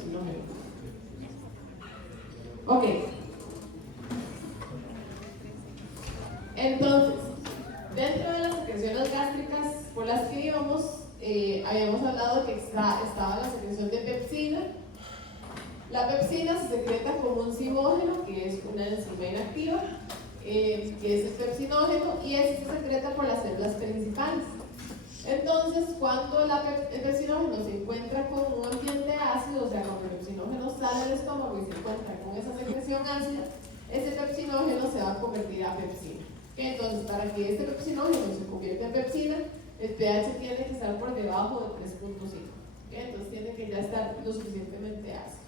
pepsinógeno. Ok. Entonces, dentro de las secreciones gástricas por las que íbamos, habíamos hablado de que estaba la secreción de pepsina. La pepsina se secreta como un zimógeno, que es una enzima inactiva, que es el pepsinógeno, y ese se secreta por las células principales. Entonces, cuando el pepsinógeno se encuentra con un ambiente ácido, o sea, cuando el pepsinógeno sale del estómago y se encuentra con esa secreción ácida, ese pepsinógeno se va a convertir a pepsina. Entonces, para que este pepsinógeno se convierta en pepsina, el pH tiene que estar por debajo de 3.5. Entonces, tiene que ya estar lo suficientemente ácido.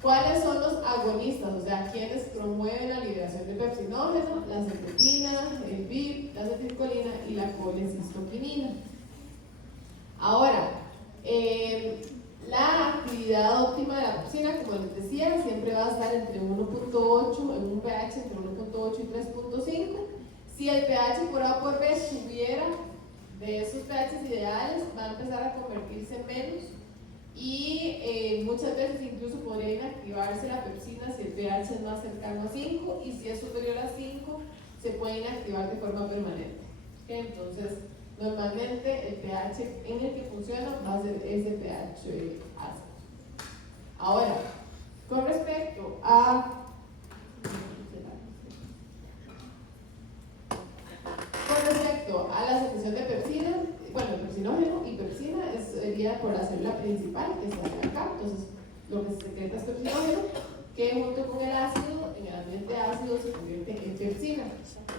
¿Cuáles son los agonistas? O sea, ¿quiénes promueven la liberación de pepsinógeno? La secretina, el BIP, la acetilcolina y la colecistoquinina. Ahora, la actividad óptima de la pepsina, como les decía, siempre va a estar entre 1.8, en un pH entre 1.8 y 3.5. Si el pH por A por B subiera de esos pHs ideales, va a empezar a convertirse en menos. Y muchas veces incluso podría inactivarse la pepsina si el pH es más cercano a 5, y si es superior a 5 se puede inactivar de forma permanente. Entonces, normalmente el pH en el que funciona va a ser ese pH ácido. Ahora, con respecto a la secreción de pepsina, bueno, pepsinógeno y pepsina sería por la célula principal que está acá. Entonces, lo que se secreta es pepsinógeno, que junto con el ácido, en el ambiente ácido, se convierte en pepsina.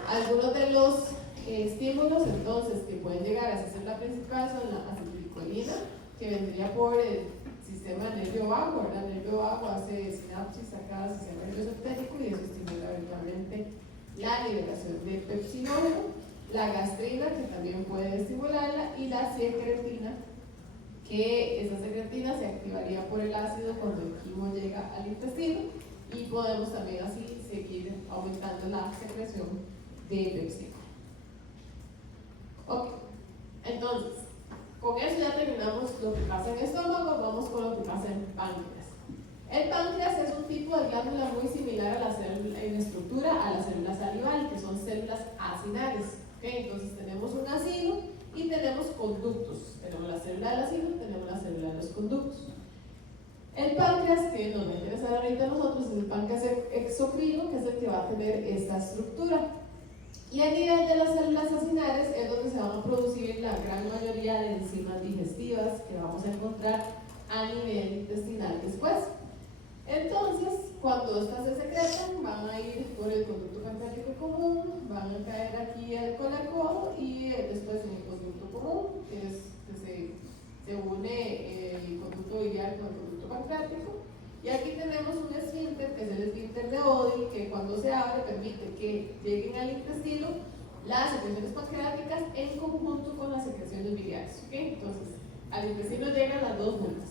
Algunos de los estímulos, entonces, que pueden llegar a esa célula principal son la acetilcolina, que vendría por el sistema nervio vago, ¿verdad? El nervio vago hace sinapsis acá al sistema nervioso auténtico y eso estimula eventualmente la liberación de pepsinógeno. La gastrina, que también puede estimularla, y la secretina, que esa secretina se activaría por el ácido cuando el quimo llega al intestino, y podemos también así seguir aumentando la secreción de pepsina. Ok, entonces, con eso ya terminamos lo que pasa en el estómago. Vamos con lo que pasa en páncreas. El páncreas es un tipo de glándula muy similar a la célula, en estructura a la célula salival, que son células acinares. Entonces tenemos un ácido y tenemos conductos. Tenemos la célula del ácido y tenemos la célula de los conductos. El páncreas, que nos va a interesar ahorita a nosotros, es el páncreas exocrino, que es el que va a tener esta estructura. Y a nivel de las células acinares es donde se van a producir la gran mayoría de enzimas digestivas que vamos a encontrar a nivel intestinal después. Entonces, cuando estas se secretan, van a ir por el conducto pancreático común, van a caer aquí al colágeno y después en el conducto común, que se une el conducto biliar con el conducto pancreático. Y aquí tenemos un esfínter, que es el esfínter de Oddi, que cuando se abre permite que lleguen al intestino las secreciones pancreáticas en conjunto con las secreciones biliares. Entonces, al intestino llegan las dos juntas.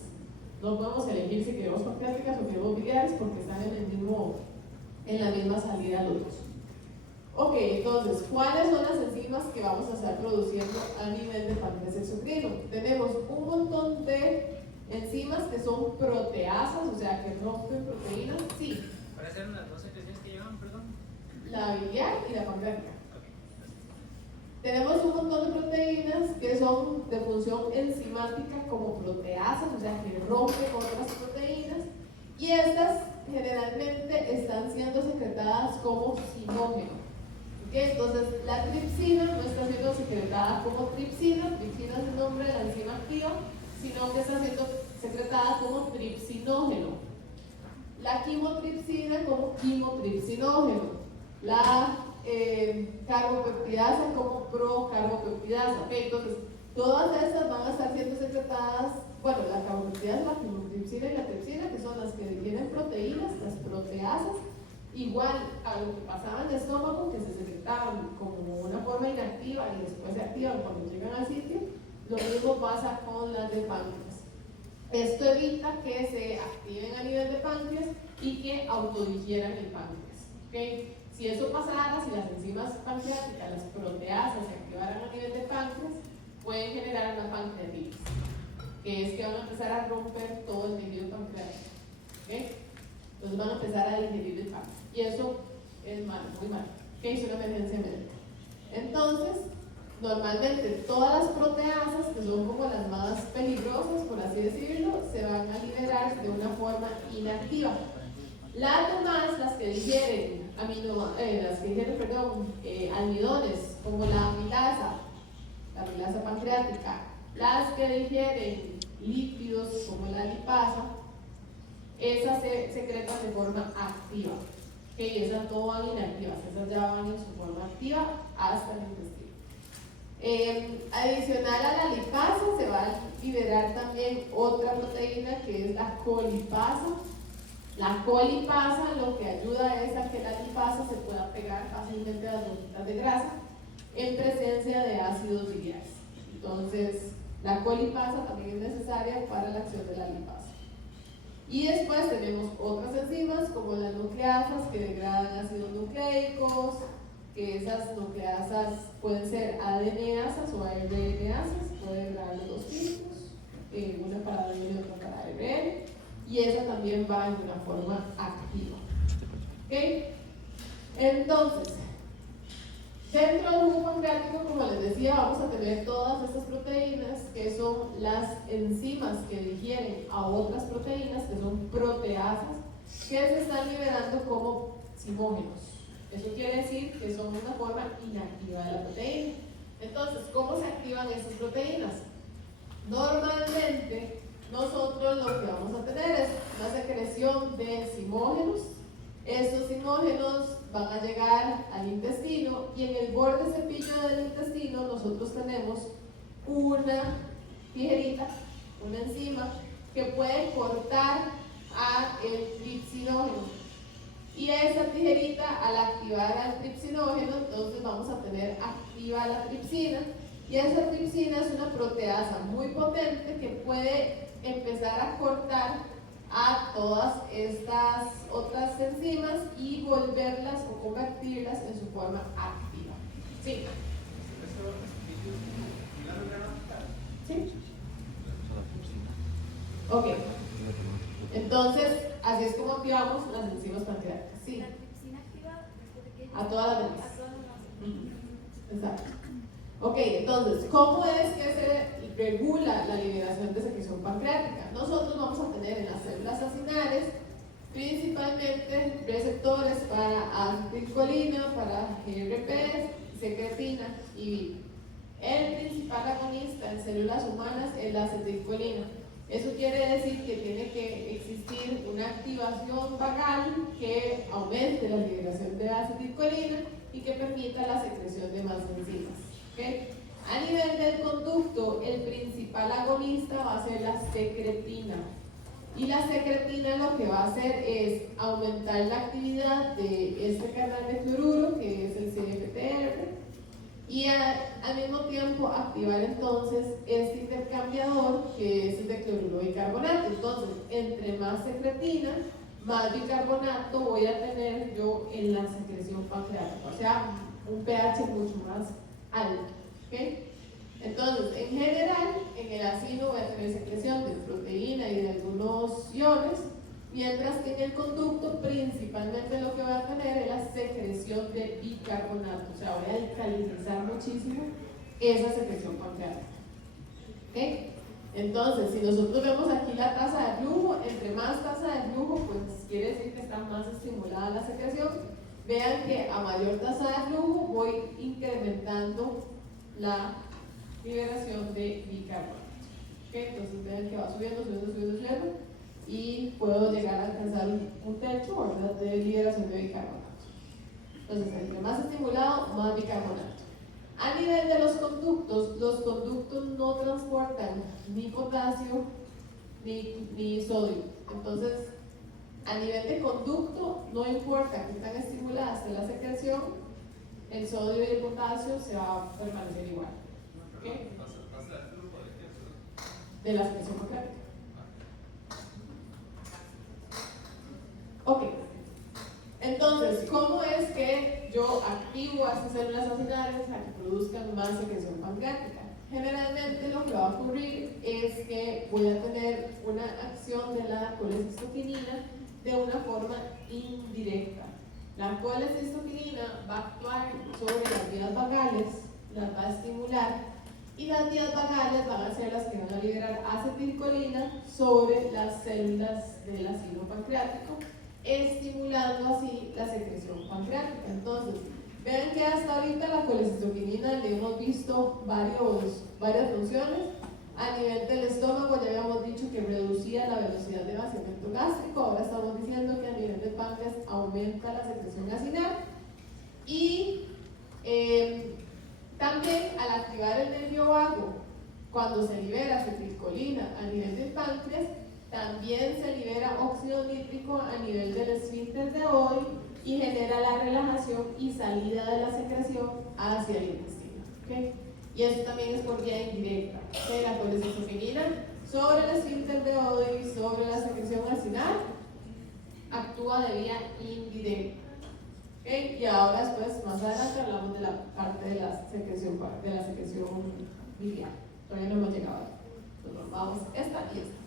No podemos elegir si queremos pancreáticas o queremos biliares porque están en la misma salida los dos. Ok, entonces, ¿cuáles son las enzimas que vamos a estar produciendo a nivel de páncreas exocrino? Tenemos un montón de enzimas que son proteasas, o sea, que rompen proteínas. Sí. ¿Cuáles eran las dos secreciones que llevan, perdón? La biliar y la pancreática. Tenemos un montón de proteínas que son de función enzimática como proteasas, o sea, que rompen otras proteínas, y estas generalmente están siendo secretadas como sinógeno. Entonces, la tripsina no está siendo secretada como tripsina es el nombre de la enzima activa, sino que está siendo secretada como tripsinógeno. La quimotripsina como quimotripsinógeno. La carbopeptidasa como procarbopeptidasa. Entonces, todas estas van a estar siendo secretadas, bueno, la carbopeptidasa, la quimotripsina y la tripsina, que son las que tienen proteínas, las proteasas, igual a lo que pasaba en el estómago, que se secretaban como una forma inactiva y después se activan cuando llegan al sitio. Lo mismo pasa con las de páncreas. Esto evita que se activen a nivel de páncreas y que autodigieran el páncreas. Si eso pasara, si las enzimas pancreáticas, las proteasas, se activaran a nivel de páncreas, pueden generar una pancreatitis. que es que van a empezar a romper todo el tejido pancreático. ¿Okay? Entonces van a empezar a digerir el pan. Y eso es malo, muy malo. ¿Okay? Es una emergencia médica. Entonces, normalmente todas las proteasas, que son como las más peligrosas, por así decirlo, se van a liberar de una forma inactiva. Las demás, las que digieren, almidones, como la amilasa pancreática, las que digieren lípidos, como la lipasa, esas se secretan de forma activa. ¿Okay? Esas no van inactivas, esas ya van en su forma activa hasta el intestino. Adicional a la lipasa, se va a liberar también otra proteína que es la colipasa. La colipasa lo que ayuda es a que la lipasa se pueda pegar fácilmente a las gotitas de grasa en presencia de ácidos biliares. Entonces, la colipasa también es necesaria para la acción de la lipasa. Y después tenemos otras enzimas como las nucleasas que degradan ácidos nucleicos, que esas nucleasas pueden ser ADNasas o ARNasas, pueden degradar los dos tipos, una para ADN y otra para ARN. Y esa también va en una forma activa. ¿Okay? Entonces, dentro del jugo pancreático, como les decía, vamos a tener todas estas proteínas que son las enzimas que digieren a otras proteínas, que son proteasas, que se están liberando como zimógenos. Eso quiere decir que son una forma inactiva de la proteína. Entonces, ¿cómo se activan estas proteínas? Normalmente, nosotros lo que vamos a tener es una secreción de zimógenos. Estos zimógenos van a llegar al intestino y en el borde cepillo del intestino nosotros tenemos una tijerita, una enzima que puede cortar a el tripsinógeno. Y esa tijerita, al activar al tripsinógeno, entonces vamos a tener activa la tripsina. Y esa tripsina es una proteasa muy potente que puede empezar a cortar a todas estas otras enzimas y volverlas o convertirlas en su forma activa. ¿Sí? ¿Sí? Ok. Entonces, así es como activamos las enzimas pancreáticas. Sí. La tripsina activa A todas las demás. A todas las demás. Exacto. Ok, entonces, ¿cómo es que se regula la liberación de secreción pancreática? Nosotros vamos a tener en las células acinares principalmente receptores para acetilcolina, para GRP, secretina y VIP. El principal agonista en células humanas es la acetilcolina. Eso quiere decir que tiene que existir una activación vagal que aumente la liberación de acetilcolina y que permita la secreción de más enzimas. ¿Okay? A nivel del conducto, el principal agonista va a ser la secretina. Y la secretina lo que va a hacer es aumentar la actividad de este canal de cloruro, que es el CFTR, y al mismo tiempo activar entonces este intercambiador, que es el de cloruro de bicarbonato. Entonces, entre más secretina, más bicarbonato voy a tener yo en la secreción pancreática, o sea, un pH mucho más alto. ¿Okay? Entonces, en general, en el ácido voy a tener secreción de proteína y de algunos iones, mientras que en el conducto principalmente lo que voy a tener es la secreción de bicarbonato, o sea, voy a alcalinizar muchísimo esa secreción pancreática. ¿Okay? Entonces, si nosotros vemos aquí la tasa de flujo, entre más tasa de flujo, pues quiere decir que está más estimulada la secreción. Vean que a mayor tasa de flujo voy incrementando la liberación de bicarbonato. ¿Okay? Entonces vean que va subiendo y puedo llegar a alcanzar un techo, ¿verdad?, de liberación de bicarbonato. Entonces, entre más estimulado, más bicarbonato. A nivel de los conductos no transportan ni potasio ni sodio. Entonces, a nivel de conducto, no importa que tan estimulada esté la secreción, el sodio y el potasio se va a permanecer igual. ¿Okay? De la secreción pancreática. Ok. Entonces, ¿cómo es que yo activo a estas células acinares a que produzcan más secreción pancreática? generalmente lo que va a ocurrir es que voy a tener una acción de la colecistoquinina de una forma indirecta. La colecistoquinina va a actuar sobre las vías vagales, las va a estimular, y las vías vagales van a ser las que van a liberar acetilcolina sobre las células del ácido pancreático, estimulando así la secreción pancreática. Entonces, vean que hasta ahorita la colecistoquinina le hemos visto varias funciones. A nivel del estómago ya habíamos dicho que reducía la velocidad de vaciamiento gástrico, ahora estamos diciendo que a nivel del páncreas aumenta la secreción acinar y también al activar el nervio vago, cuando se libera acetilcolina a nivel del páncreas, también se libera óxido nítrico a nivel del esfínter de Oddi y genera la relajación y salida de la secreción hacia el intestino. ¿Okay? Y eso también es por vía indirecta. La colecistoquinina sobre el esfínter de Oddi y sobre la secreción acinar actúa de vía indirecta. ¿Okay? Y ahora después, más adelante, hablamos de la parte de la secreción biliar. Todavía no hemos llegado ahí. Entonces, vamos esta y esta.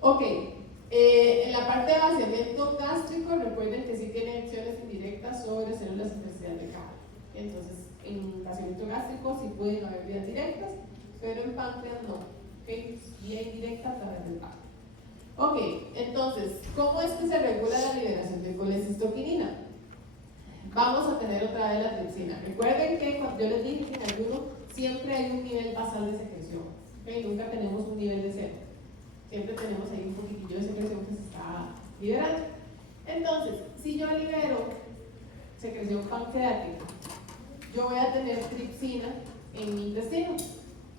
Ok, en la parte de vaciamiento gástrico, recuerden que sí tiene acciones indirectas sobre células intersticiales de Cavern. Entonces, en vaciamiento gástrico sí pueden haber vías directas, pero en páncreas no. ¿Okay? Vía indirecta a través del páncreas. Ok, entonces, ¿cómo es que se regula la liberación de colecistoquinina? Vamos a tener otra vez la tripsina. Recuerden que cuando yo les dije que en ayuno siempre hay un nivel basal de secreción. ¿Okay? Nunca tenemos un nivel de cero. Siempre tenemos ahí un poquitillo de secreción que se está liberando. Entonces, si yo libero secreción pancreática, yo voy a tener tripsina en mi intestino.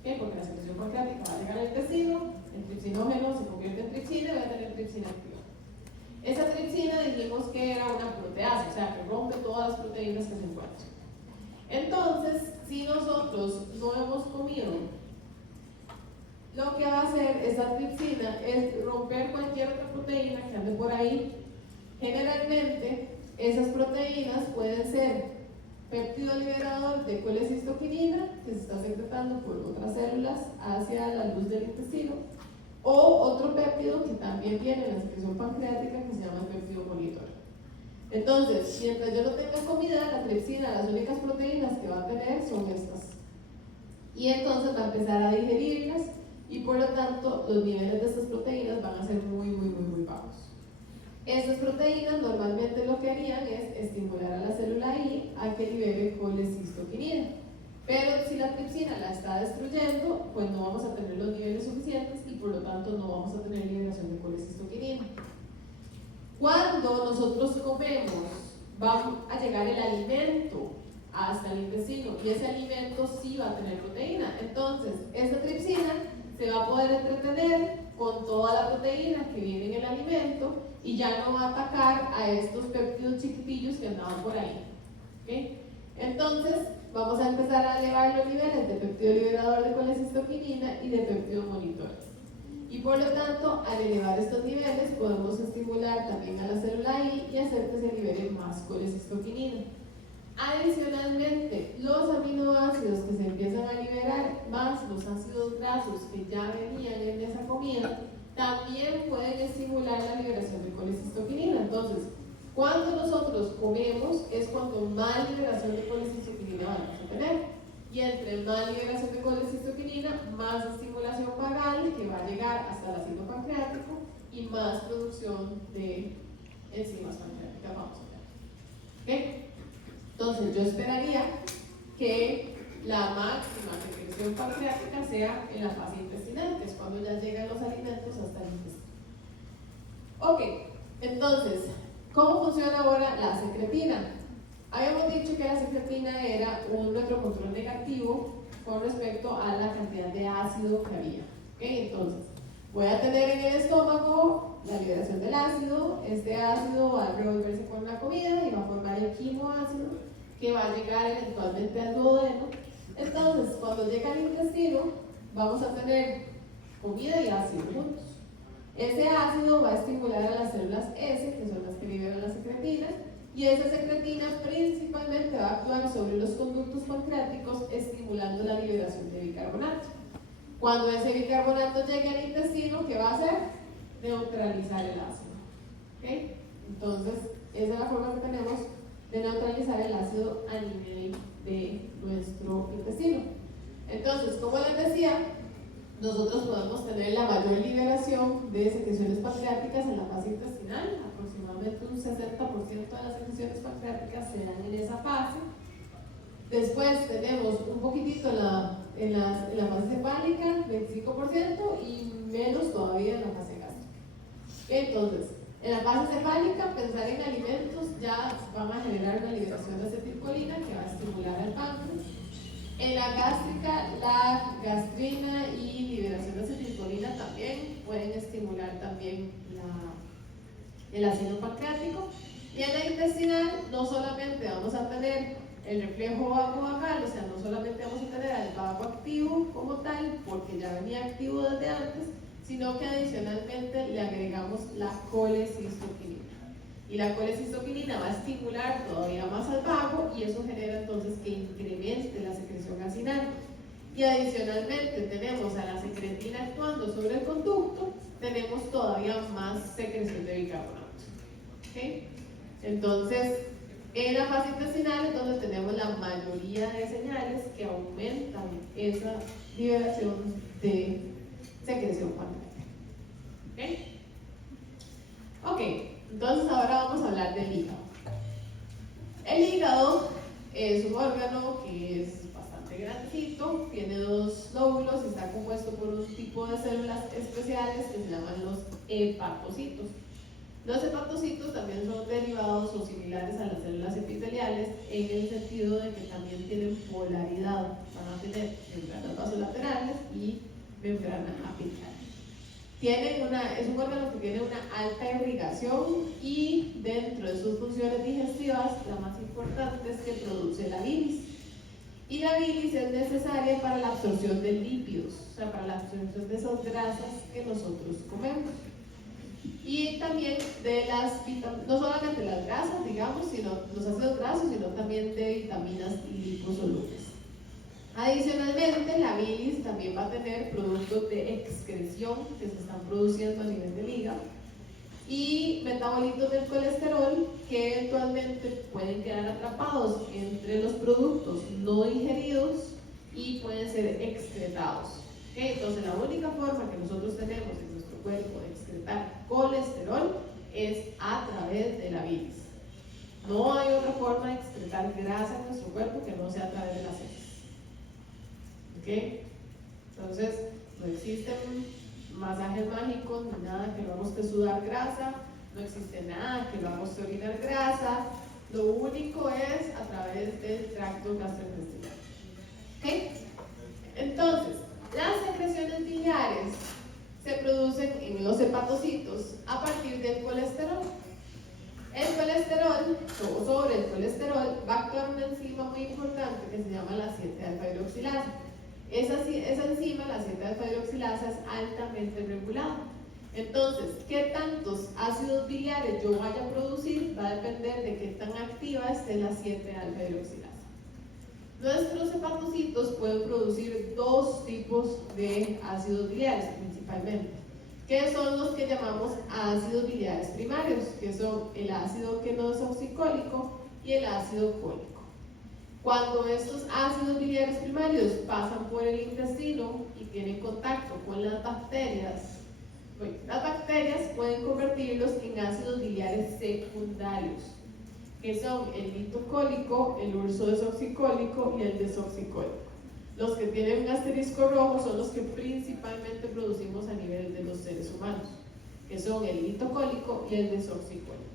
¿Okay? Porque la secreción pancreática va a llegar al intestino, el tripsinógeno se convierte en tripsina y voy a tener tripsina activa. Esa tripsina dijimos que era una proteasa, o sea, que rompe todas las proteínas que se encuentran. Entonces, si nosotros no hemos comido, lo que va a hacer esa tripsina es romper cualquier otra proteína que ande por ahí. Generalmente, esas proteínas pueden ser péptido liberador de colecistoquinina, que se está secretando por otras células hacia la luz del intestino, o otro péptido que también viene en la secreción pancreática que se llama péptido monitor. Entonces, mientras yo no tenga comida, la tripsina, las únicas proteínas que va a tener son estas. Y entonces va a empezar a digerirlas y por lo tanto los niveles de estas proteínas van a ser muy bajos. Estas proteínas normalmente lo que harían es estimular a la célula I a que libere colecistoquinina. Pero si la tripsina la está destruyendo, pues no vamos a tener los niveles suficientes y por lo tanto no vamos a tener liberación de colecistoquinina. Cuando nosotros comemos, va a llegar el alimento hasta el intestino y ese alimento sí va a tener proteína. Entonces, esa tripsina se va a poder entretener con toda la proteína que viene en el alimento y ya no va a atacar a estos péptidos chiquitillos que andaban por ahí. ¿Okay? Entonces, vamos a empezar a elevar los niveles de péptido liberador de colecistoquinina y de péptido monitor. Y por lo tanto, al elevar estos niveles, podemos estimular también a la célula I y hacer que se libere más colecistoquinina. Adicionalmente, los aminoácidos que se empiezan a liberar, más los ácidos grasos que ya venían en esa comida, también pueden estimular la liberación de colecistoquinina. Entonces, cuando nosotros comemos es cuando más liberación de colecistoquinina vamos a tener. Y entre más liberación de colecistoquinina, más estimulación vagal que va a llegar hasta el ácido pancreático y más producción de enzimas pancreáticas vamos a tener. ¿Okay? Entonces yo esperaría que la máxima secreción pancreática sea en la fase intestinal, que es cuando ya llegan los alimentos hasta el intestino. Ok, entonces, ¿cómo funciona ahora la secretina? Habíamos dicho que la secretina era un neurocontrol negativo con respecto a la cantidad de ácido que había. ¿Okay? Entonces, voy a tener en el estómago la liberación del ácido, este ácido va a revolverse con la comida y va a formar el quimoácido que va a llegar eventualmente al duodeno. Entonces, cuando llega al intestino, vamos a tener comida y ácido juntos. Ese ácido va a estimular a las células S, que son las que liberan la secretina, y esa secretina principalmente va a actuar sobre los conductos pancreáticos estimulando la liberación de bicarbonato. Cuando ese bicarbonato llegue al intestino, ¿qué va a hacer? Neutralizar el ácido. ¿Okay? Entonces, esa es la forma que tenemos de neutralizar el ácido a nivel de nuestro intestino. Entonces, como les decía, nosotros podemos tener la mayor liberación de secreciones pancreáticas en la fase intestinal, aproximadamente un 60% de las secreciones pancreáticas se dan en esa fase. Después tenemos un poquitito en la fase cefálica, 25%, y menos todavía en la fase gástrica. Entonces, en la fase cefálica, pensar en alimentos ya van a generar una liberación de acetilcolina que va a estimular al páncreas. En la gástrica, la gastrina y liberación de acetilcolina también pueden estimular también el ácido pancreático. Y en la intestinal, no solamente vamos a tener el reflejo vagal, o sea, no solamente vamos a tener al vago activo como tal, porque ya venía activo desde antes, sino que adicionalmente le agregamos la colecistoquinina. Y la colecistoquinina va a estimular todavía más al vago y eso genera entonces que incremente la secreción acinal. Y adicionalmente tenemos a la secretina actuando sobre el conducto, tenemos todavía más secreción de bicarbonato. ¿Okay? Entonces, en la fase intestinal es donde tenemos la mayoría de señales que aumentan esa liberación de secreción pancreática. ¿Ok? Entonces ahora vamos a hablar del hígado. El hígado es un órgano que es bastante grandecito, tiene dos lóbulos y está compuesto por un tipo de células especiales que se llaman los hepatocitos. Los hepatocitos también son derivados o similares a las células epiteliales en el sentido de que también tienen polaridad, van a tener membranas vasolaterales y membrana apical. Es un órgano que tiene una alta irrigación y dentro de sus funciones digestivas la más importante es que produce la bilis. Y la bilis es necesaria para la absorción de lípidos, o sea, para la absorción de esas grasas que nosotros comemos. Y también de las vitaminas, no solamente las grasas, digamos, sino los ácidos grasos, sino también de vitaminas y liposolubles. Adicionalmente, la bilis también va a tener productos de excreción que se están produciendo a nivel del hígado y metabolitos del colesterol que eventualmente pueden quedar atrapados entre los productos no digeridos y pueden ser excretados. ¿Okay? Entonces, la única forma que nosotros tenemos en nuestro cuerpo de excretar colesterol es a través de la bilis. No hay otra forma de excretar grasa en nuestro cuerpo que no sea a través de las heces. ¿Okay? Entonces, no existen masajes mágicos ni nada que lo hagamos que sudar grasa, no existe nada que lo hagamos que orinar grasa, lo único es a través del tracto gastrointestinal. ¿Okay? Entonces, las secreciones biliares se producen en los hepatocitos a partir del colesterol. El colesterol, o sobre el colesterol, va a actuar una enzima muy importante que se llama la 7-alfa-hidroxilasa. Esa enzima, la 7-alfa-hidroxilasa, es altamente regulada. Entonces, qué tantos ácidos biliares yo vaya a producir va a depender de qué tan activa esté la 7-alfa-hidroxilasa. Nuestros hepatocitos pueden producir dos tipos de ácidos biliares principalmente, que son los que llamamos ácidos biliares primarios, que son el ácido quenodesoxicólico y el ácido cólico. Cuando estos ácidos biliares primarios pasan por el intestino y tienen contacto con las bacterias pueden convertirlos en ácidos biliares secundarios, que son el litocólico, el ursodesoxicólico y el desoxicólico. Los que tienen un asterisco rojo son los que principalmente producimos a nivel de los seres humanos, que son el litocólico y el desoxicólico.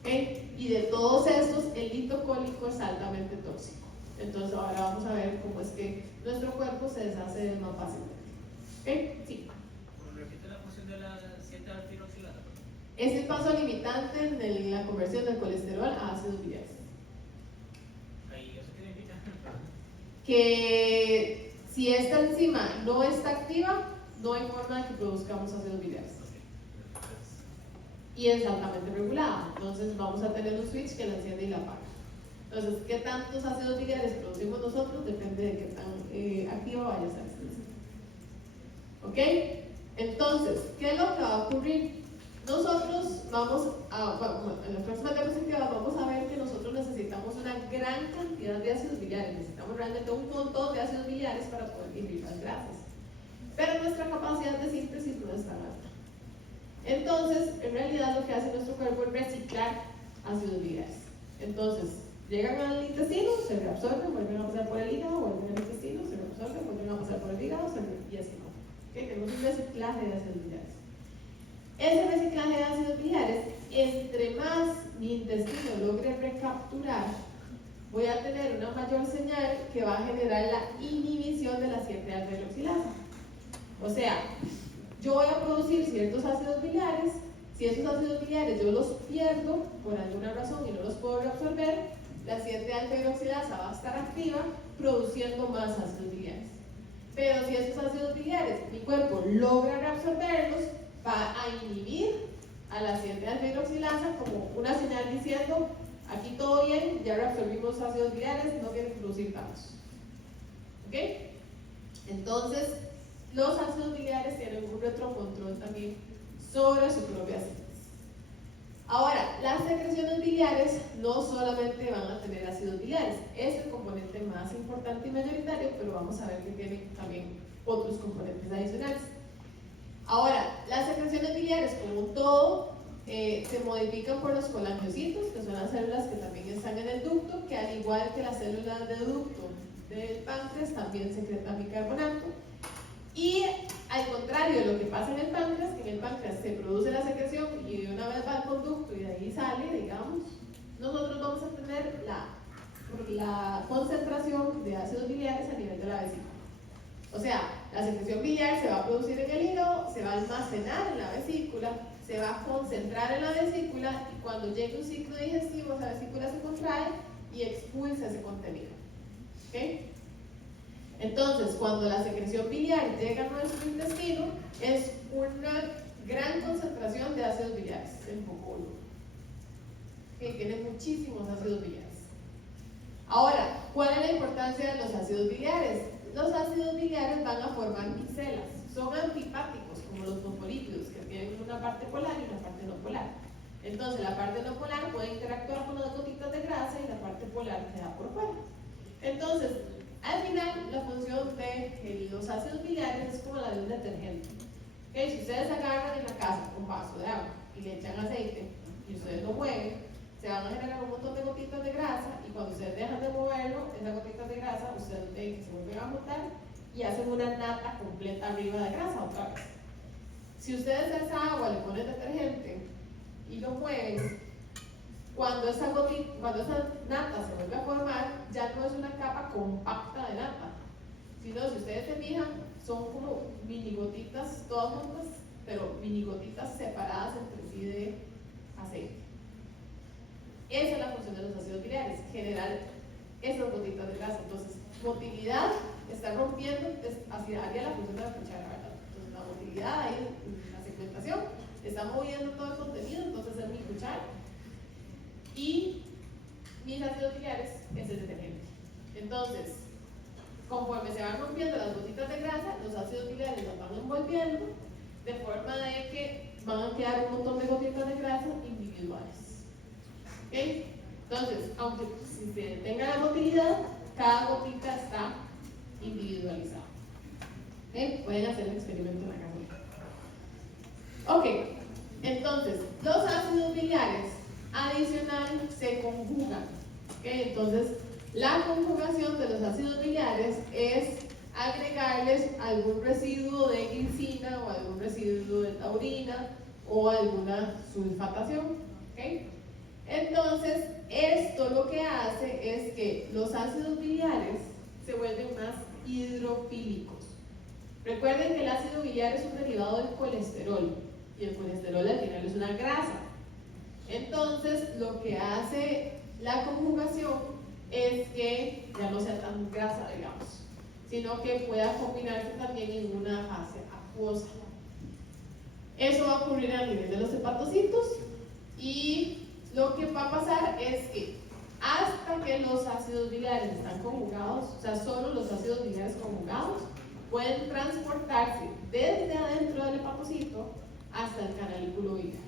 ¿Okay? Y de todos estos, el litocólico es altamente tóxico. Entonces ahora vamos a ver cómo es que nuestro cuerpo se deshace de él más fácilmente. ¿Okay? Sí. Repite la función de la 7-alfa-hidroxilasa. Es el paso limitante en la conversión del colesterol a ácidos biliares. ¿Eso qué significa? Que si esta enzima no está activa, no hay forma de que produzcamos ácidos biliares. y es altamente regulada. Entonces vamos a tener un switch que la enciende y la apaga. Entonces, ¿qué tantos ácidos biliares producimos nosotros? Depende de qué tan activa vaya a ser esta enzima. ¿Ok? Entonces, ¿qué es lo que va a ocurrir? Nosotros vamos a, bueno, en las próximas diapositivas vamos a ver que nosotros necesitamos una gran cantidad de ácidos biliares. Necesitamos realmente un montón de ácidos biliares para poder digerir las grasas. Pero nuestra capacidad de síntesis no es tan alta. Entonces, en realidad lo que hace nuestro cuerpo es reciclar ácidos biliares. Entonces, llegan al intestino, se reabsorben, vuelven a pasar por el hígado, vuelven al intestino, se reabsorben, vuelven a pasar por el hígado, y así no. ¿Okay? Tenemos un reciclaje de ácidos biliares. Ese reciclaje de ácidos biliares, entre más mi intestino logre recapturar, voy a tener una mayor señal que va a generar la inhibición de la 7-alfa-hidroxilasa. O sea, yo voy a producir ciertos ácidos biliares. Si esos ácidos biliares yo los pierdo por alguna razón y no los puedo reabsorber, la 7-alfa-hidroxilasa va a estar activa produciendo más ácidos biliares. Pero si esos ácidos biliares mi cuerpo logra reabsorberlos, va a inhibir a la 7-alfa-hidroxilasa como una señal diciendo: aquí todo bien, ya reabsorbimos ácidos biliares, no tienen que producir tantos. ¿Ok? Entonces, los ácidos biliares tienen un retrocontrol también sobre su propia síntesis. Ahora, las secreciones biliares no solamente van a tener ácidos biliares, es el componente más importante y mayoritario, pero vamos a ver que tienen también otros componentes adicionales. Ahora, las secreciones biliares como un todo se modifican por los colangiocitos, que son las células que también están en el ducto, que al igual que las células de ducto del páncreas también secretan bicarbonato. Y al contrario de lo que pasa en el páncreas, que en el páncreas se produce la secreción y de una vez va al conducto y de ahí sale, digamos, nosotros vamos a tener la concentración de ácidos biliares a nivel de la vesícula. O sea, la secreción biliar se va a producir en el hígado, se va a almacenar en la vesícula, se va a concentrar en la vesícula y cuando llegue un ciclo digestivo, esa vesícula se contrae y expulsa ese contenido. ¿Okay? Entonces, cuando la secreción biliar llega a nuestro intestino, es una gran concentración de ácidos biliares en popolo, que tiene muchísimos ácidos biliares. Ahora, ¿cuál es la importancia de los ácidos biliares? Los ácidos biliares van a formar micelas, son antipáticos como los fosfolípidos, que tienen una parte polar y una parte no polar. Entonces, la parte no polar puede interactuar con las gotitas de grasa y la parte polar queda por fuera. Entonces, al final, la función de los ácidos biliares es como la de un detergente. ¿Okay? Si ustedes agarran en la casa un vaso de agua y le echan aceite y ustedes lo mueven, se van a generar un montón de gotitas de grasa y cuando ustedes dejan de moverlo, esas gotitas de grasa, ustedes ven que se vuelven a juntar y hacen una nata completa arriba de grasa otra vez. Si ustedes a esa agua le ponen detergente y lo mueven, cuando esa nata se vuelve a formar, ya no es una capa compacta de nata, sino, si ustedes se fijan, son como mini gotitas todas juntas, pero mini gotitas separadas entre sí de aceite. Esa es la función de los ácidos biliares, generar esas gotitas de grasa. Entonces, motilidad está rompiendo hacia la función de la cuchara, ¿verdad? Entonces, la motilidad ahí en la segmentación está moviendo todo el contenido, entonces es mi cuchara. Y mis ácidos biliares es el detergente. Entonces, conforme se van rompiendo las gotitas de grasa, los ácidos biliares las van envolviendo de forma de que van a quedar un montón de gotitas de grasa individuales. ¿Okay? Entonces, aunque si se tenga la motilidad, cada gotita está individualizada. ¿Okay? Pueden hacer el experimento en la casa. Ok, entonces, los ácidos biliares adicional se conjugan. ¿Okay? Entonces, la conjugación de los ácidos biliares es agregarles algún residuo de glicina o algún residuo de taurina o alguna sulfatación. ¿Okay? Entonces, esto lo que hace es que los ácidos biliares se vuelven más hidrofílicos. Recuerden que el ácido biliar es un derivado del colesterol y el colesterol al final es una grasa. Entonces, lo que hace la conjugación es que ya no sea tan grasa, digamos, sino que pueda combinarse también en una fase acuosa. Eso va a ocurrir a nivel de los hepatocitos Y lo que va a pasar es que hasta que los ácidos biliares están conjugados, o sea, solo los ácidos biliares conjugados pueden transportarse desde adentro del hepatocito hasta el canalículo biliar.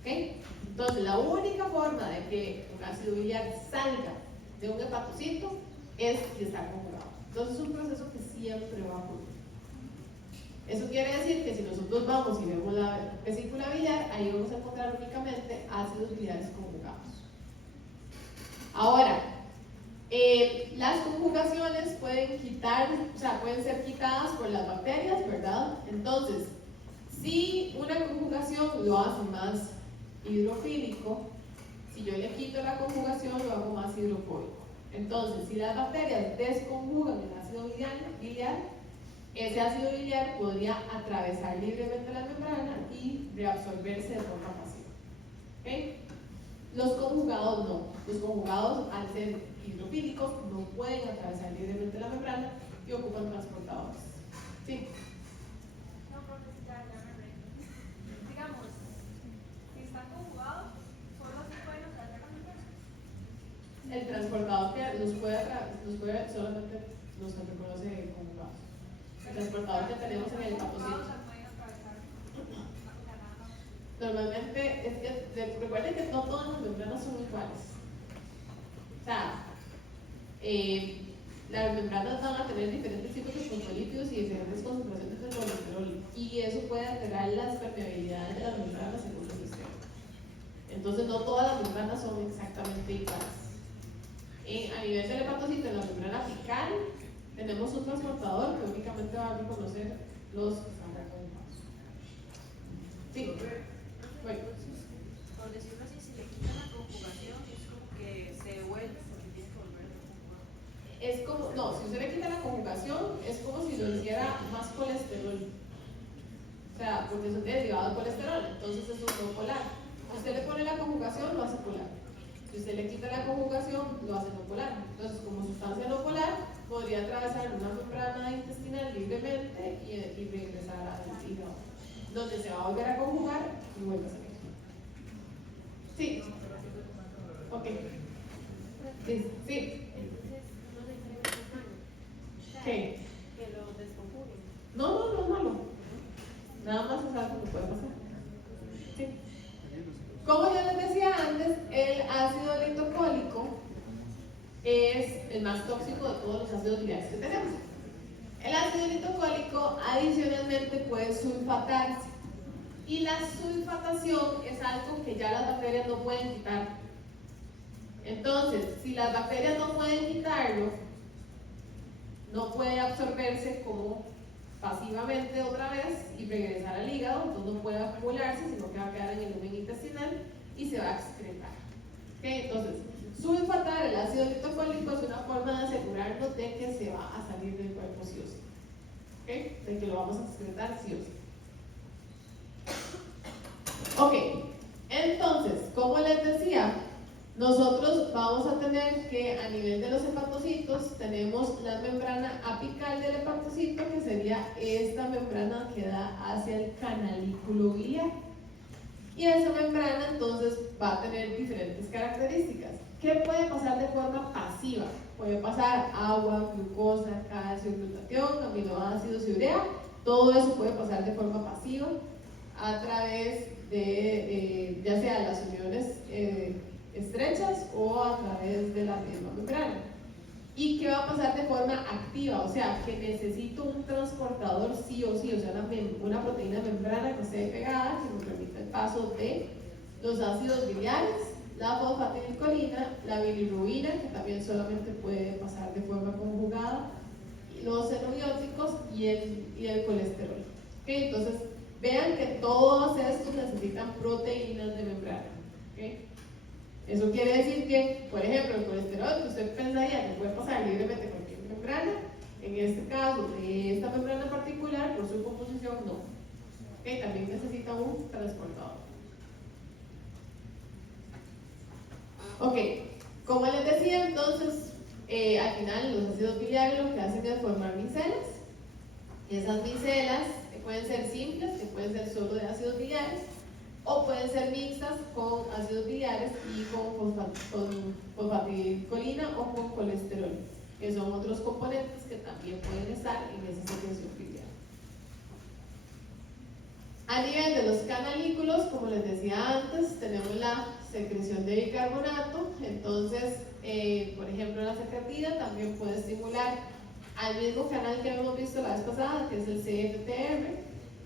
¿Okay? Entonces, la única forma de que un ácido biliar salga de un hepatocito es si está conjugado. Entonces, es un proceso que siempre va a ocurrir. Eso quiere decir que si nosotros vamos y vemos la vesícula biliar, ahí vamos a encontrar únicamente ácidos biliares conjugados. Ahora, las conjugaciones pueden pueden ser quitadas por las bacterias, ¿verdad? Entonces, si una conjugación lo hace más hidrofílico, si yo le quito la conjugación lo hago más hidrofóbico. Entonces, si las bacterias desconjugan el ácido biliar, ese ácido biliar podría atravesar libremente la membrana y reabsorberse de forma pasiva. ¿Okay? Los conjugados no. Los conjugados, al ser hidrofílicos, no pueden atravesar libremente la membrana y ocupan transportadores. ¿Sí? No, profesora, ya me reí. Digamos, si están conjugados, solo se pueden atravesar la membrana. El transportador que solamente los reconoce conjugados. El transportador que tenemos en el hepatocito. Normalmente, es que recuerden que no todas las membranas son iguales. O sea, las membranas van a tener diferentes tipos de fosfolípidos y diferentes concentraciones de colesterol, y eso puede alterar las permeabilidades de las membranas según el sistema. Entonces, no todas las membranas son exactamente iguales. A nivel del hepatocito, en la membrana apical, tenemos un transportador que únicamente va a reconocer los que están reconjugados. Sí. Bueno. Por decirlo así, si le quitan la conjugación, es como que se vuelve porque tiene que volver a conjugar. Es como, no, si usted le quita la conjugación, es como si lo hiciera más colesterol. O sea, porque es un derivado de colesterol, entonces es un no polar. Si usted le pone la conjugación, lo hace polar. Si usted le quita la conjugación, lo hace no polar. Entonces, como sustancia no polar, podría atravesar una membrana intestinal libremente y regresar al hígado, donde se va a volver a conjugar y vuelve a salir. Sí. Ok. Sí. Sí. Entonces, no se cree que es malo. O sea, ¿Qué? que lo desconjuguen. No es malo. Nada más es algo que puede pasar. Sí. Como ya les decía antes, el ácido litocólico es el más tóxico de todos los ácidos biliares que tenemos. El ácido litocólico adicionalmente puede sulfatarse, y la sulfatación es algo que ya las bacterias no pueden quitar. Entonces, si las bacterias no pueden quitarlo, no puede absorberse como pasivamente otra vez y regresar al hígado, entonces no puede acumularse, sino que va a quedar en el lumen intestinal y se va a excretar. ¿Okay? Entonces, sulfatar el ácido litocólico es una forma de asegurarnos de que se va a salir del cuerpo sí o sí. ¿Okay? De que lo vamos a excretar sí o sí. Ok, entonces, como les decía, nosotros vamos a tener que a nivel de los hepatocitos tenemos la membrana apical del hepatocito, que sería esta membrana que da hacia el canalículo biliar. Y esa membrana entonces va a tener diferentes características. ¿Qué puede pasar de forma pasiva? Puede pasar agua, glucosa, calcio, glutatión, aminoácidos y urea. Todo eso puede pasar de forma pasiva a través de ya sea las uniones estrechas o a través de la misma membrana. ¿Y qué va a pasar de forma activa? O sea, que necesito un transportador sí o sí, o sea, una proteína membrana que esté pegada, que nos permita el paso de los ácidos biliares, la fosfatidilcolina, la bilirrubina, que también solamente puede pasar de forma conjugada, los xenobióticos y el colesterol. ¿Okay? Entonces, vean que todos estos necesitan proteínas de membrana. ¿Okay? Eso quiere decir que, por ejemplo, el colesterol que usted pensaría que puede pasar libremente con cualquier membrana, en este caso, de esta membrana particular, por su composición, no. ¿Okay? También necesita un transportador. Ok, como les decía, entonces, al final los ácidos biliares lo que hacen es formar micelas. Y esas micelas pueden ser simples, que pueden ser solo de ácidos biliares, o pueden ser mixtas con ácidos biliares y con fosfatidilcolina o con colesterol, que son otros componentes que también pueden estar en esa secreción biliar. A nivel de los canalículos, como les decía antes, tenemos la secreción de bicarbonato. Entonces, por ejemplo, la secretida también puede estimular al mismo canal que habíamos visto la vez pasada, que es el CFTR,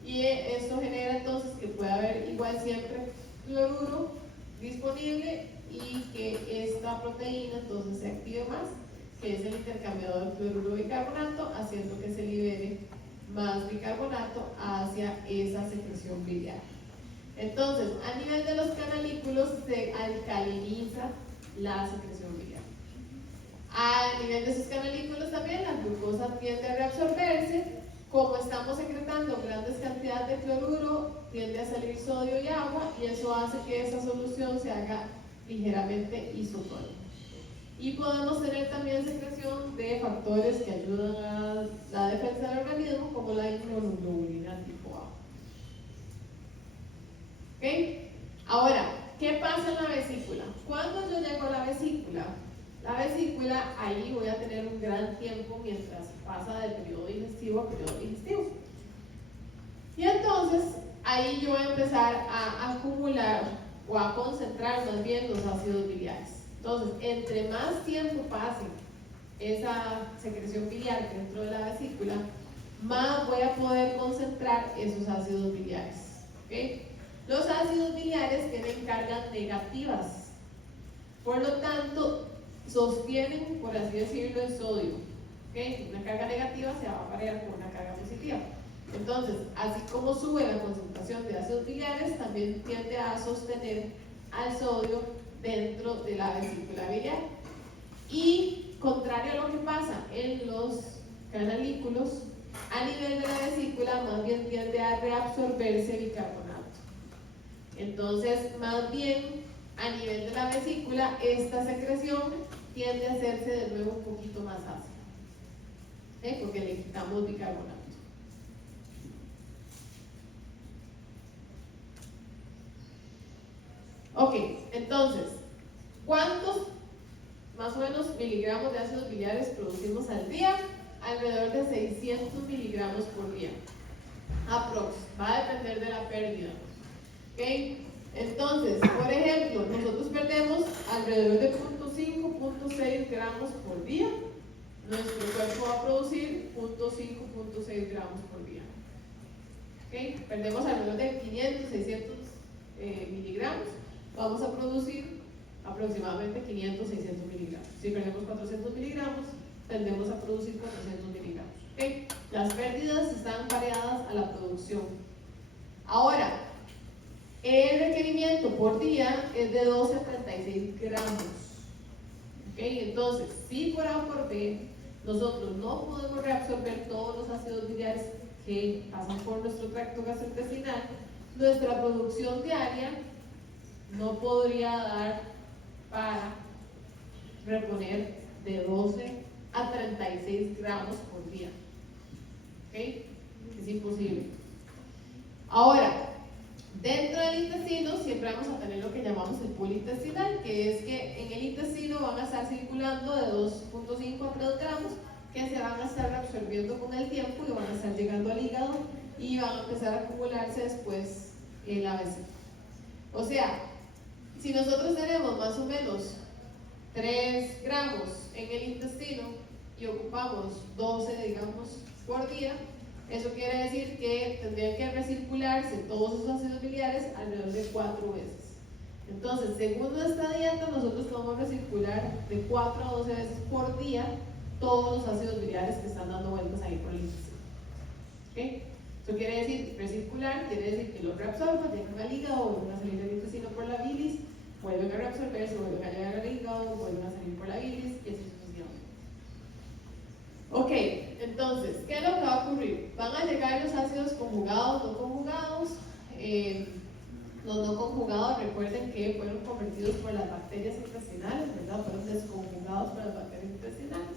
y esto genera entonces que pueda haber igual siempre cloruro disponible y que esta proteína entonces se active más, que es el intercambiador cloruro-bicarbonato, haciendo que se libere más bicarbonato hacia esa secreción biliar. Entonces, a nivel de los canalículos se alcaliniza la secreción biliar. A nivel de sus canalículos también la glucosa tiende a reabsorberse. Como estamos secretando grandes cantidades de cloruro, tiende a salir sodio y agua, y eso hace que esa solución se haga ligeramente isotónica. Y podemos tener también secreción de factores que ayudan a la defensa del organismo, como la inmunoglobulina tipo A. ¿Ok? Ahora, ¿qué pasa en la vesícula? Cuando yo llego a la vesícula, ahí voy a tener un gran tiempo mientras pasa de periodo digestivo a periodo digestivo. Y entonces, ahí yo voy a empezar a acumular o a concentrar más bien los ácidos biliares. Entonces, entre más tiempo pase esa secreción biliar dentro de la vesícula, más voy a poder concentrar esos ácidos biliares. ¿Okay? Los ácidos biliares tienen cargas negativas, por lo tanto, sostienen, por así decirlo, el sodio. ¿Okay? Una carga negativa se va a parear con una carga positiva. Entonces, así como sube la concentración de ácidos biliares, también tiende a sostener al sodio dentro de la vesícula biliar. Y contrario a lo que pasa en los canalículos, a nivel de la vesícula más bien tiende a reabsorberse bicarbonato. Entonces, más bien a nivel de la vesícula, esta secreción tiende a hacerse de nuevo un poquito más ácida, porque le quitamos bicarbonato. Ok, entonces, ¿cuántos más o menos miligramos de ácidos biliares producimos al día? Alrededor de 600 miligramos por día. Aprox, va a depender de la pérdida. ¿Ok? Entonces, por ejemplo, nosotros perdemos alrededor de 0.5, 0.6 gramos por día. Nuestro cuerpo va a producir 0.5, 0.6 gramos por día. ¿Ok? Perdemos alrededor de 500, 600 miligramos. Vamos a producir aproximadamente 500, 600 miligramos. Si perdemos 400 miligramos, tendemos a producir 400 miligramos. ¿Okay? Las pérdidas están pareadas a la producción. Ahora, el requerimiento por día es de 12 a 36 gramos. ¿Okay? Entonces, si por A o por B nosotros no podemos reabsorber todos los ácidos biliares que pasan por nuestro tracto gastrointestinal, nuestra producción diaria no podría dar para reponer de 12 a 36 gramos por día. ¿Ok? Es imposible. Ahora, dentro del intestino siempre vamos a tener lo que llamamos el pool intestinal, que es que en el intestino van a estar circulando de 2.5 a 3 gramos que se van a estar absorbiendo con el tiempo y van a estar llegando al hígado y van a empezar a acumularse después en la vesícula. O sea, si nosotros tenemos más o menos 3 gramos en el intestino y ocupamos 12, digamos, por día, eso quiere decir que tendrían que recircularse todos esos ácidos biliares alrededor de 4 veces. Entonces, según nuestra dieta, nosotros podemos recircular de 4 a 12 veces por día todos los ácidos biliares que están dando vueltas ahí por el intestino. ¿Okay? Eso quiere decir, recircular quiere decir que los reabsorban, llegan al hígado, vuelven a salir del intestino por la bilis, vuelven a reabsorberse, vuelven a llegar al hígado, vuelven a salir por la bilis y así sucesivamente. Ok, entonces, ¿qué es lo que va a ocurrir? Van a llegar los ácidos conjugados, no conjugados. Los no conjugados, recuerden que fueron convertidos por las bacterias intestinales, ¿verdad? Fueron desconjugados por las bacterias intestinales.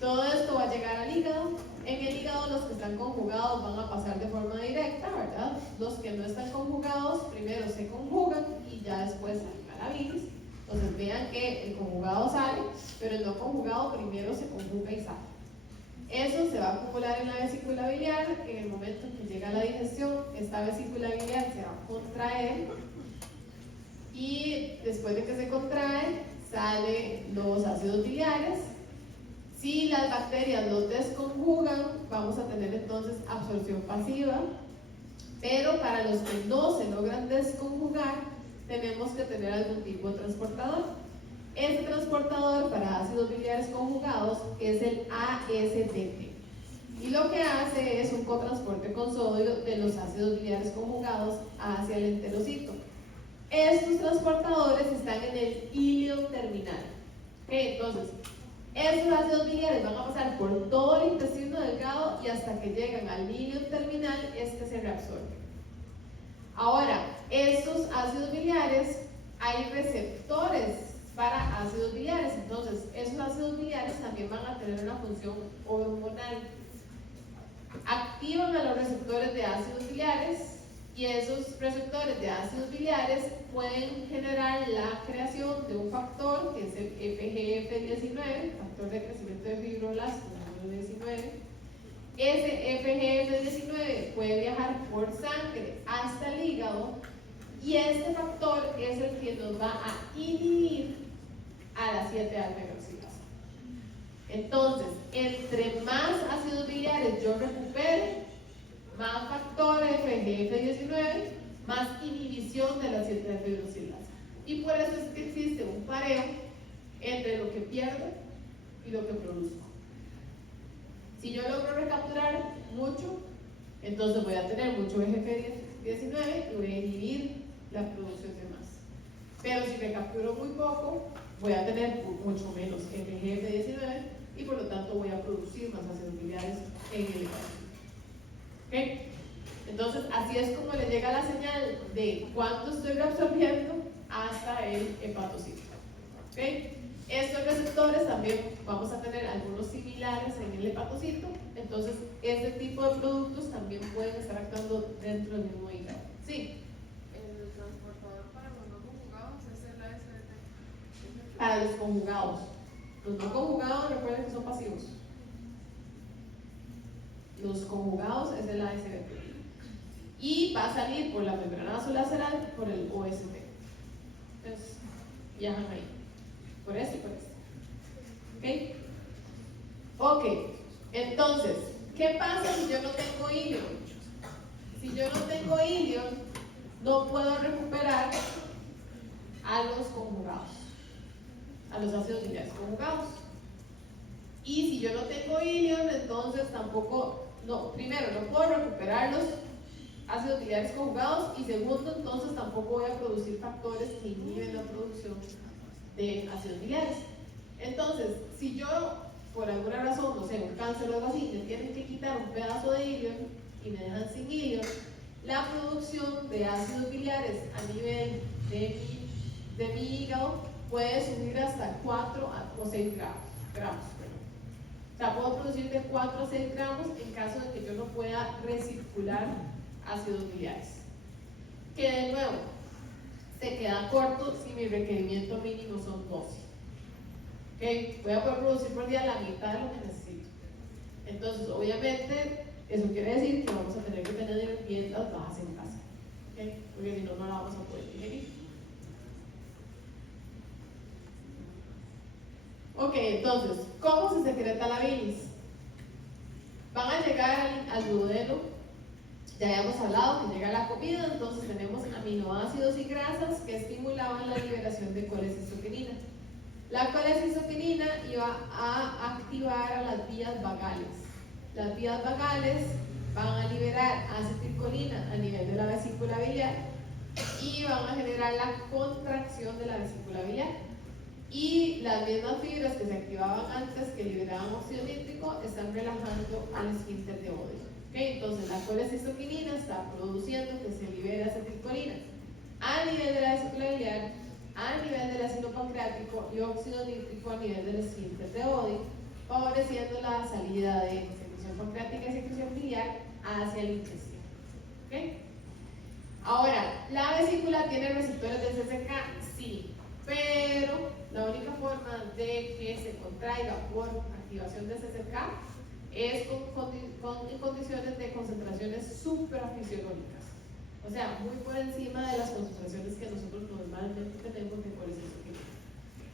Todo esto va a llegar al hígado. En el hígado hígado, los que están conjugados van a pasar de forma directa, ¿verdad? Los que no están conjugados primero se conjugan y ya después salen a la bilis. Entonces vean que el conjugado sale, pero el no conjugado primero se conjuga y sale. Eso se va a acumular en la vesícula biliar. En el momento en que llega la digestión, esta vesícula biliar se va a contraer y después de que se contrae, salen los ácidos biliares. Si las bacterias los desconjugan, vamos a tener entonces absorción pasiva, pero para los que no se logran desconjugar, tenemos que tener algún tipo de transportador. Este transportador para ácidos biliares conjugados es el ASTT. Y lo que hace es un cotransporte con sodio de los ácidos biliares conjugados hacia el enterocito. Estos transportadores están en el ilion terminal. Entonces, estos ácidos biliares van a pasar por todo el intestino delgado y hasta que llegan al ilion terminal, este se reabsorbe. Ahora, estos ácidos biliares, hay receptores para ácidos biliares, entonces esos ácidos biliares también van a tener una función hormonal. Activan a los receptores de ácidos biliares y esos receptores de ácidos biliares pueden generar la creación de un factor que es el FGF19, factor de crecimiento de fibroblastos número 19. Ese FGF19 puede viajar por sangre hasta el hígado y este factor es el que nos va a inhibir a la 7-alfa-hidroxilasa. Entonces, entre más ácidos biliares yo recupere, más factor FGF19, más inhibición de la 7-alfa-hidroxilasa. Y por eso es que existe un pareo entre lo que pierdo y lo que produzco. Si yo logro recapturar mucho, entonces voy a tener mucho FGF19 y voy a inhibir la producción de más. Pero si recapturo muy poco, voy a tener mucho menos FGF19 y por lo tanto voy a producir más ácidos biliares en el hepatocito. ¿Okay? Entonces, así es como le llega la señal de cuánto estoy reabsorbiendo hasta el hepatocito. ¿Okay? Estos receptores también vamos a tener algunos similares en el hepatocito, entonces este tipo de productos también pueden estar actuando dentro del mismo hígado. Sí. El transportador para los no conjugados es el AST. Para los conjugados. Los no conjugados, recuerden que son pasivos. Los conjugados es el ASBT. Y va a salir por la membrana basolateral por el OST. Entonces, viajan ahí. Por este y por este. ¿Ok? Ok. Entonces, ¿qué pasa si yo no tengo ilion? Si yo no tengo ilion, no puedo recuperar a los conjugados, a los ácidos biliares conjugados. Y si yo no tengo ilion, entonces tampoco, primero, no puedo recuperar los ácidos biliares conjugados y segundo, entonces tampoco voy a producir factores que inhiben la producción de ácidos biliares. Entonces, si yo, por alguna razón, no sé, un cáncer o algo así, me tienen que quitar un pedazo de ilion y me dejan sin ilion, la producción de ácidos biliares a nivel de mi hígado puede subir hasta 4 o 6 gramos. O sea, puedo producir de 4 a 6 gramos en caso de que yo no pueda recircular ácidos biliares. Que de nuevo, se queda corto si mi requerimiento mínimo son 12. ¿Okay? Voy a poder producir por día la mitad de lo que necesito. Entonces, obviamente, eso quiere decir que vamos a tener que tener dietas bajas en casa. ¿Okay? Porque si no, no la vamos a poder digerir. Ok, entonces, ¿cómo se secreta la bilis? Van a llegar al duodeno. Ya habíamos hablado que llega la comida, entonces tenemos aminoácidos y grasas que estimulaban la liberación de colecistoquinina. La colecistoquinina iba a activar a las vías vagales. Las vías vagales van a liberar acetilcolina a nivel de la vesícula biliar y van a generar la contracción de la vesícula biliar. Y las mismas fibras que se activaban antes, que liberaban óxido nítrico, están relajando al esfínter de Oddi. ¿Okay? Entonces la colecistoquinina está produciendo que se libere acetilcolina a nivel de la vesícula biliar, a nivel del ácido pancreático y óxido nítrico a nivel del esfínter de Oddi, favoreciendo la salida de secreción pancreática y secreción biliar hacia el intestino. ¿Okay? Ahora, ¿la vesícula tiene receptores de CCK? Sí, pero la única forma de que se contraiga por activación de CCK es en condiciones de concentraciones suprafisiológicas, o sea, muy por encima de las concentraciones que nosotros normalmente tenemos de colesterol químico.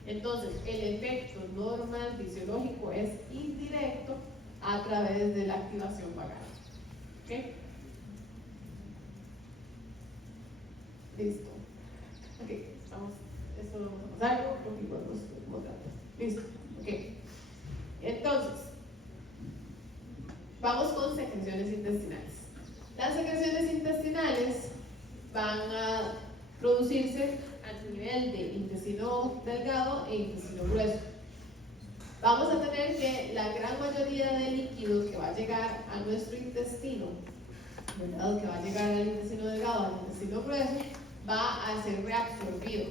Entonces, el efecto normal fisiológico es indirecto a través de la activación vagal. ¿Ok? Listo. Ok, esto lo vamos a pasar porque igual nos podemos dar. Listo. Ok. Entonces, vamos con secreciones intestinales. Las secreciones intestinales van a producirse a nivel de intestino delgado e intestino grueso. Vamos a tener que la gran mayoría de líquidos que va a llegar a nuestro intestino, ¿verdad? Que va a llegar al intestino delgado, al intestino grueso, va a ser reabsorbido.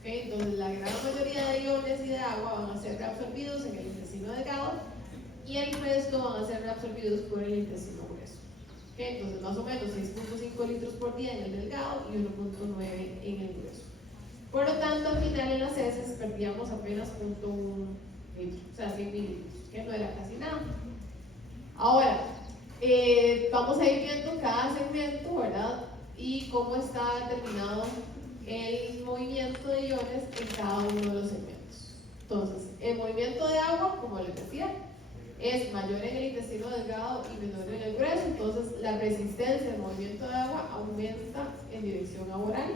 ¿Okay? Entonces la gran mayoría de iones y de agua van a ser reabsorbidos en el intestino delgado y el resto van a ser reabsorbidos por el intestino grueso. ¿Okay? Entonces más o menos 6.5 litros por día en el delgado y 1.9 en el grueso. Por lo tanto, al final en las heces perdíamos apenas 0.1 litro, o sea 100 mililitros, que no era casi nada. Ahora, vamos a ir viendo cada segmento, ¿verdad? Y cómo está determinado el movimiento de iones en cada uno de los segmentos. Entonces, el movimiento de agua, como les decía, es mayor en el intestino delgado y menor en el grueso, entonces la resistencia al movimiento de agua aumenta en dirección a oral.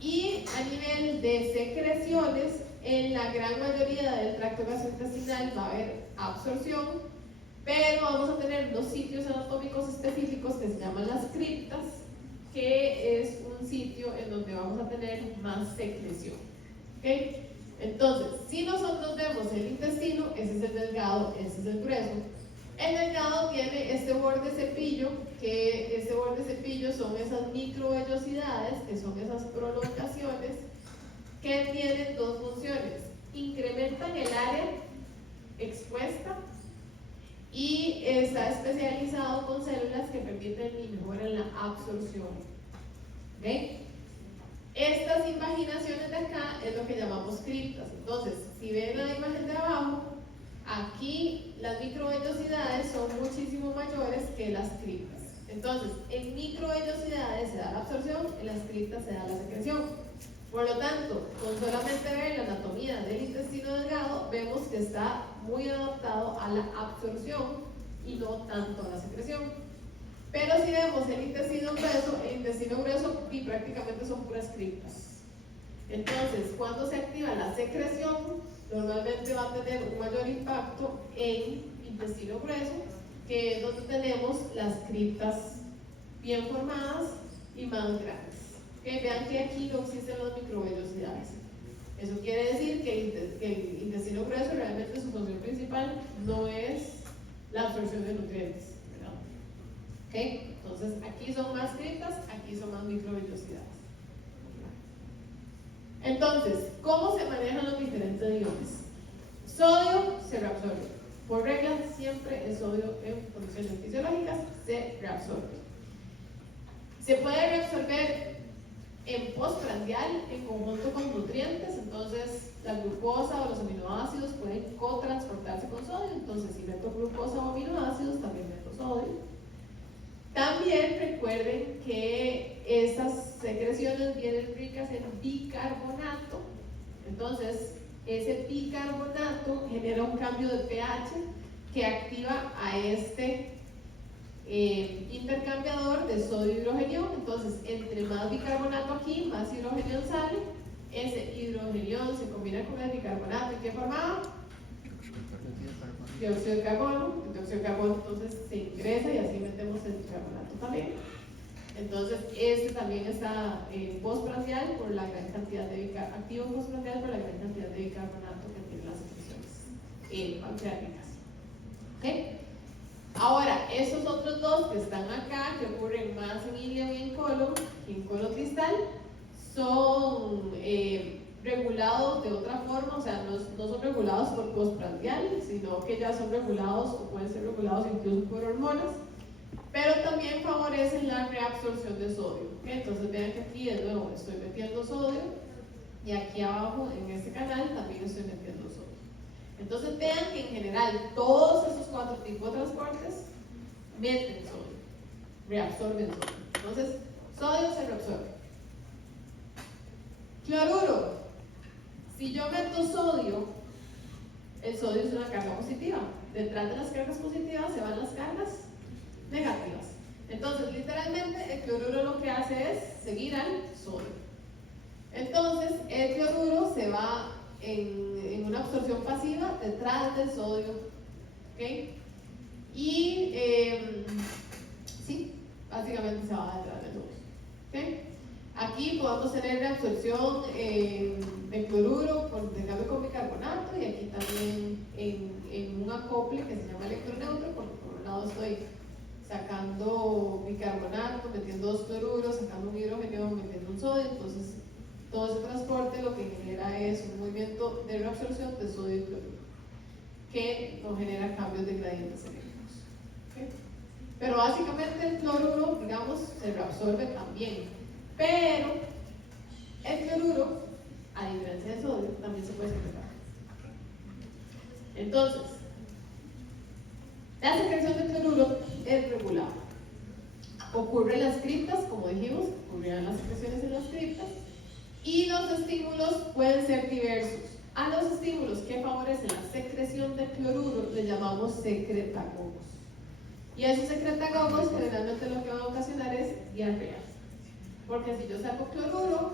Y a nivel de secreciones, en la gran mayoría del tracto gastrointestinal va a haber absorción, pero vamos a tener dos sitios anatómicos específicos que se llaman las criptas, que es un sitio en donde vamos a tener más secreción. ¿Okay? Entonces, si nosotros vemos el intestino, ese es el delgado, ese es el grueso. El delgado tiene este borde cepillo, que este borde cepillo son esas microvellosidades, que son esas prolongaciones, que tienen dos funciones. Incrementan el área expuesta y está especializado con células que permiten y mejoran la absorción. ¿Okay? Estas invaginaciones de acá es lo que llamamos criptas. Entonces, si ven la imagen de abajo, aquí las microvellosidades son muchísimo mayores que las criptas. Entonces, en microvellosidades se da la absorción, en las criptas se da la secreción. Por lo tanto, con solamente ver la anatomía del intestino delgado, vemos que está muy adaptado a la absorción y no tanto a la secreción. Pero si vemos el intestino grueso y prácticamente son puras criptas. Entonces, cuando se activa la secreción, normalmente va a tener un mayor impacto en intestino grueso, que es donde tenemos las criptas bien formadas y más grandes. ¿Okay? Vean que aquí no existen las microvellosidades. Eso quiere decir que el intestino grueso realmente su función principal no es la absorción de nutrientes. ¿Okay? Entonces aquí son más criptas, aquí son más microvellosidades. Entonces, ¿cómo se manejan los diferentes iones? Sodio se reabsorbe. Por regla, siempre el sodio en condiciones fisiológicas se reabsorbe. Se puede reabsorber en postprandial en conjunto con nutrientes, entonces la glucosa o los aminoácidos pueden cotransportarse con sodio, entonces si meto glucosa o aminoácidos también meto sodio. También recuerden que estas secreciones vienen ricas en bicarbonato, entonces ese bicarbonato genera un cambio de pH que activa a este intercambiador de sodio y hidrogenión. Entonces, entre más bicarbonato aquí, más hidrogenión sale. Ese hidrogenión se combina con el bicarbonato. ¿Y qué formaba? Dióxido de carbono. El dióxido de carbono entonces se ingresa y así metemos el bicarbonato también. Entonces, este también está postprandial por la gran cantidad de activo postprandial por la gran cantidad de bicarbonato que tienen las secreciones pancreáticas. ¿Okay? Ahora, esos otros dos que están acá, que ocurren más en ilíaco y en colon distal, son regulados de otra forma, o sea, no son regulados por postprandial, sino que ya son regulados o pueden ser regulados incluso por hormonas, pero también favorecen la reabsorción de sodio. ¿Okay? Entonces vean que aquí de nuevo estoy metiendo sodio y aquí abajo en este canal también estoy metiendo sodio. Entonces vean que en general todos esos 4 tipos de transportes meten sodio, reabsorben sodio. Entonces sodio se reabsorbe. Cloruro. Si yo meto sodio, el sodio es una carga positiva. Detrás de las cargas positivas se van las cargas negativas. Entonces, literalmente, el cloruro lo que hace es seguir al sodio. Entonces, el cloruro se va en una absorción pasiva detrás del sodio. ¿Okay? Y, sí, básicamente se va detrás del sodio. ¿Okay? Aquí podemos tener reabsorción de cloruro de cambio con bicarbonato y aquí también en un acople que se llama electroneutro, porque por un lado estoy sacando bicarbonato, metiendo 2 cloruros, sacando un hidrógeno, metiendo un sodio. Entonces todo ese transporte lo que genera es un movimiento de reabsorción de sodio y cloruro que no genera cambios de gradientes eléctricos. ¿Okay? Pero básicamente el cloruro, digamos, se reabsorbe también. Pero el cloruro, a diferencia del sodio, también se puede secretar. Entonces, la secreción de cloruro es regulada. Ocurre en las criptas, como dijimos, ocurrirán las secreciones en las criptas. Y los estímulos pueden ser diversos. A los estímulos que favorecen la secreción de cloruro les llamamos secretagogos. Y esos secretagogos generalmente lo que van a ocasionar es diarrea. Porque si yo saco cloruro,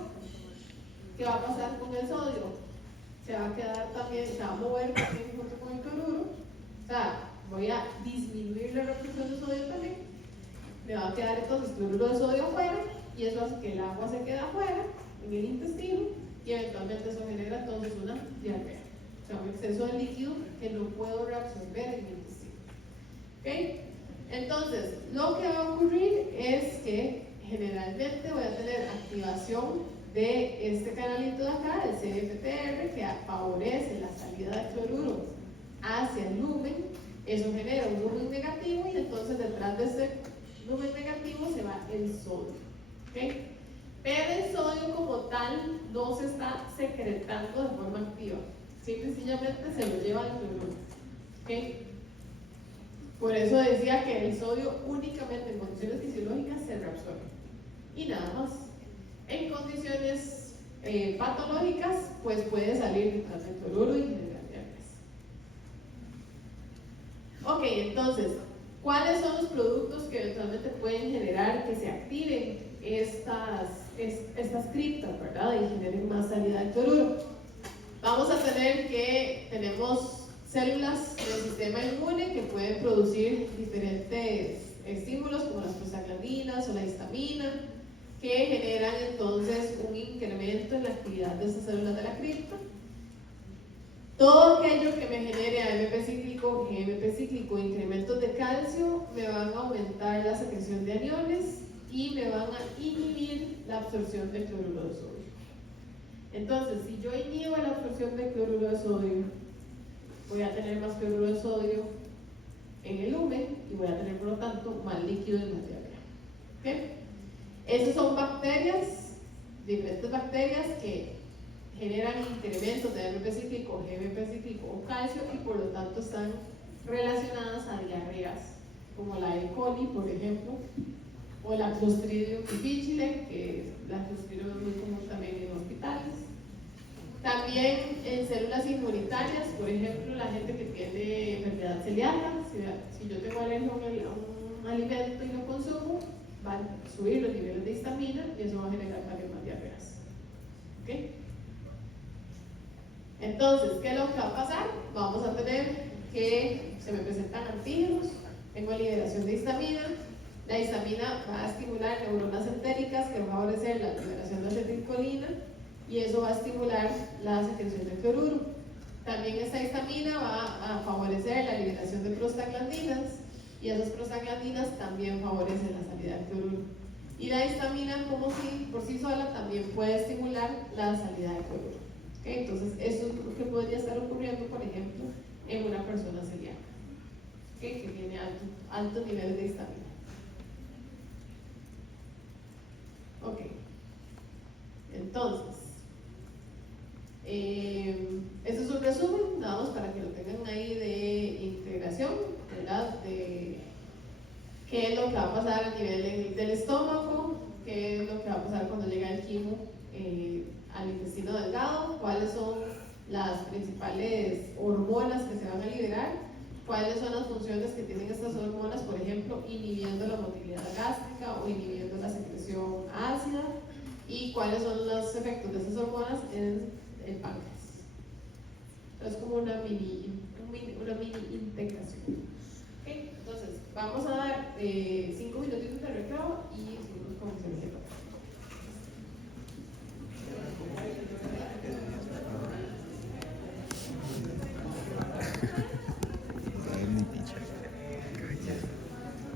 ¿qué va a pasar con el sodio? Se va a quedar también, se va a mover también junto con el cloruro. O sea, voy a disminuir la reabsorción de sodio también. Me va a quedar entonces cloruro de sodio afuera y eso hace que el agua se quede afuera, en el intestino, y eventualmente eso genera entonces una diarrea. O sea, un exceso de líquido que no puedo reabsorber en el intestino. ¿Ok? Entonces, lo que va a ocurrir es que generalmente voy a tener activación de este canalito de acá, el CFTR, que favorece la salida de cloruro hacia el lumen. Eso genera un lumen negativo y entonces detrás de ese lumen negativo se va el sodio. ¿Okay? Pero el sodio como tal no se está secretando de forma activa, simple y sencillamente se lo lleva el cloruro. ¿Okay? Por eso decía que el sodio únicamente en condiciones fisiológicas se reabsorbe. Y nada más. En condiciones patológicas, pues puede salir detrás del cloruro y generar diarreas. Ok, entonces, ¿cuáles son los productos que eventualmente pueden generar que se activen estas criptas, ¿verdad? Y generen más salida de cloruro? Vamos a tener que tenemos células del sistema inmune que pueden producir diferentes estímulos como las prostaglandinas o la histamina, que generan entonces un incremento en la actividad de estas células de la cripta. Todo aquello que me genere AMP cíclico, GMP cíclico, incrementos de calcio, me van a aumentar la secreción de aniones y me van a inhibir la absorción de cloruro de sodio. Entonces, si yo inhibo la absorción de cloruro de sodio, voy a tener más cloruro de sodio en el lumen y voy a tener, por lo tanto, más líquido y más diarrea. ¿Okay? Esas son bacterias, diferentes bacterias que generan incrementos de AMP cíclico, GMP cíclico o calcio y por lo tanto están relacionadas a diarreas, como la E. coli, por ejemplo, o la Clostridium difficile, que la Clostridium es muy común también en hospitales. También en células inmunitarias, por ejemplo, la gente que tiene enfermedad celíaca, si yo tengo alergia a un alimento y lo consumo, van a subir los niveles de histamina y eso va a generar también más diarreas. ¿Okay? Entonces, ¿qué es lo que va a pasar? Vamos a tener que se me presentan antígenos, tengo liberación de histamina. La histamina va a estimular neuronas entéricas que va a favorecer la liberación de acetilcolina y eso va a estimular la secreción de cloruro. También esta histamina va a favorecer la liberación de prostaglandinas y esas prostaglandinas también favorecen la salida de cloruro. Y la histamina por sí sola también puede estimular la salida de cloruro. ¿Okay? Entonces eso es lo que podría estar ocurriendo, por altos niveles de histamina. Ok, entonces, este es un resumen, nada más para que lo tengan ahí de integración, ¿verdad? De qué es lo que va a pasar a nivel del estómago, qué es lo que va a pasar cuando llega el quimo al intestino delgado, cuáles son las principales hormonas que se van a liberar, cuáles son las funciones que tienen estas hormonas, por ejemplo, inhibiendo la motilidad gástrica o inhibiendo la secreción ácida, y cuáles son los efectos de esas hormonas en el páncreas. Es como una mini integración. Okay, entonces, vamos a dar 5 minutitos de recreo